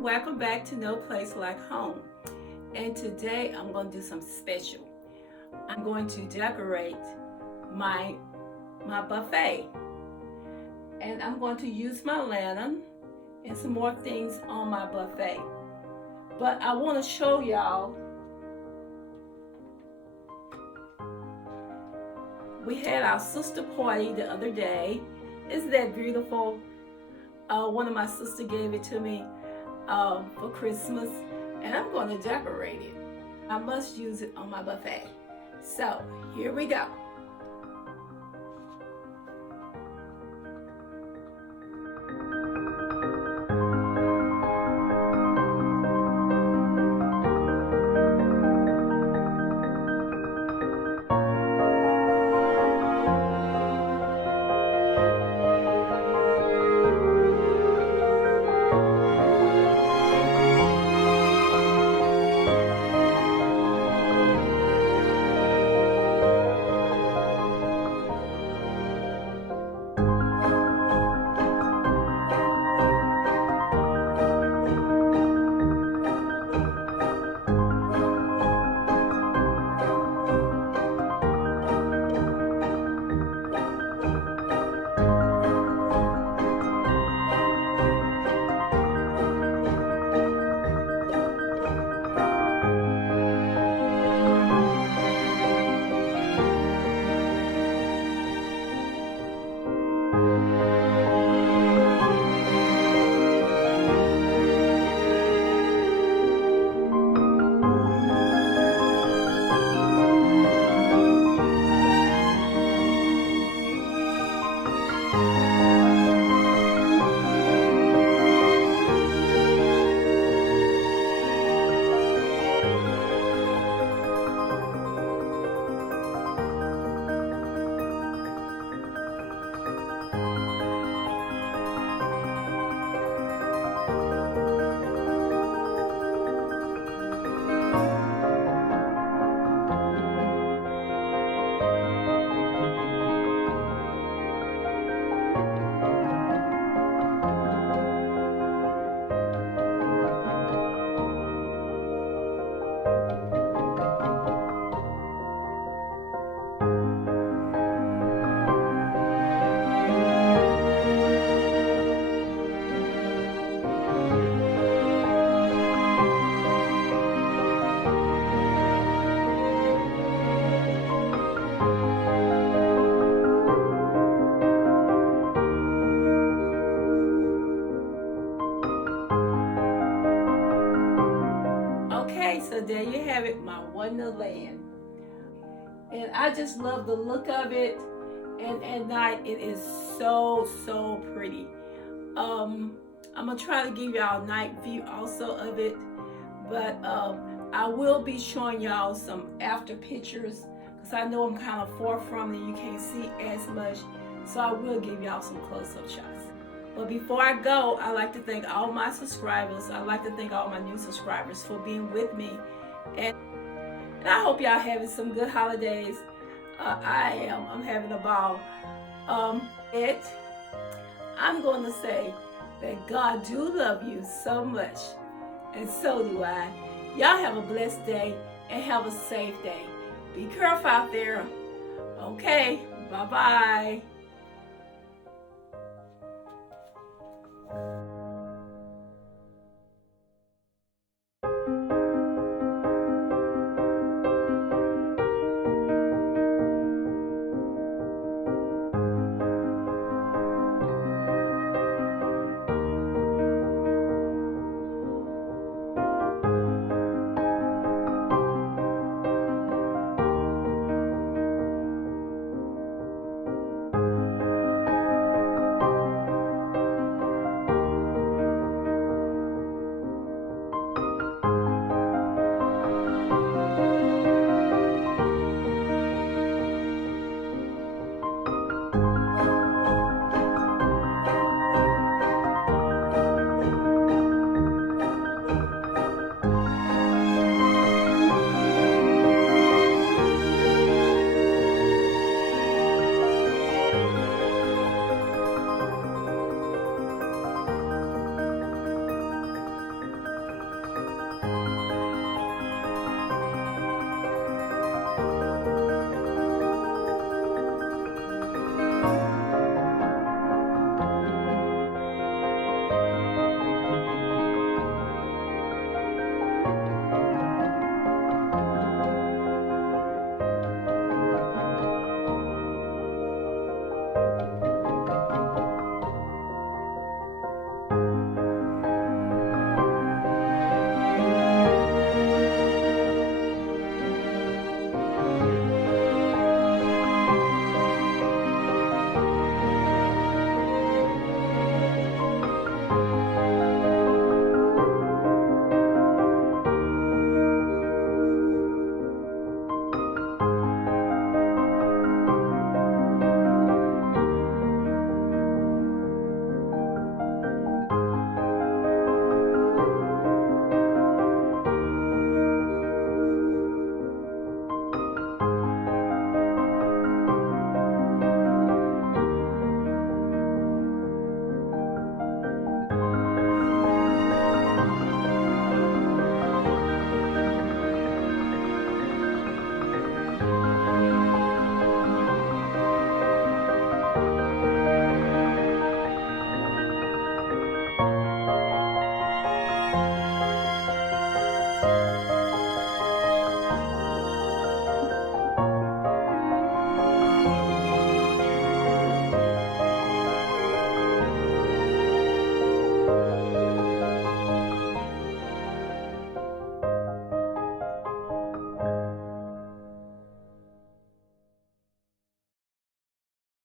Welcome back to No Place Like Home. And today I'm going to do something special. I'm going to decorate my buffet. And I'm going to use my lantern and some more things on my buffet. But I want to show y'all, we had our sister party the other day. Isn't that beautiful? One of my sisters gave it to me for Christmas, and I'm going to decorate it. I must use it on my buffet. So here we go. So there you have it, my Wonderland. And I just love the look of it. And at night, it is so pretty. I'm gonna try to give y'all a night view also of it. But I will be showing y'all some after pictures, because I know I'm kind of far from it, you can't see as much. So I will give y'all some close-up shots. But before I go, I'd like to thank all my subscribers. I'd like to thank all my new subscribers for being with me. And I hope y'all having some good holidays. I am. I'm having a ball. I'm going to say that God do love you so much. And so do I. Y'all have a blessed day and have a safe day. Be careful out there. Okay. Bye-bye.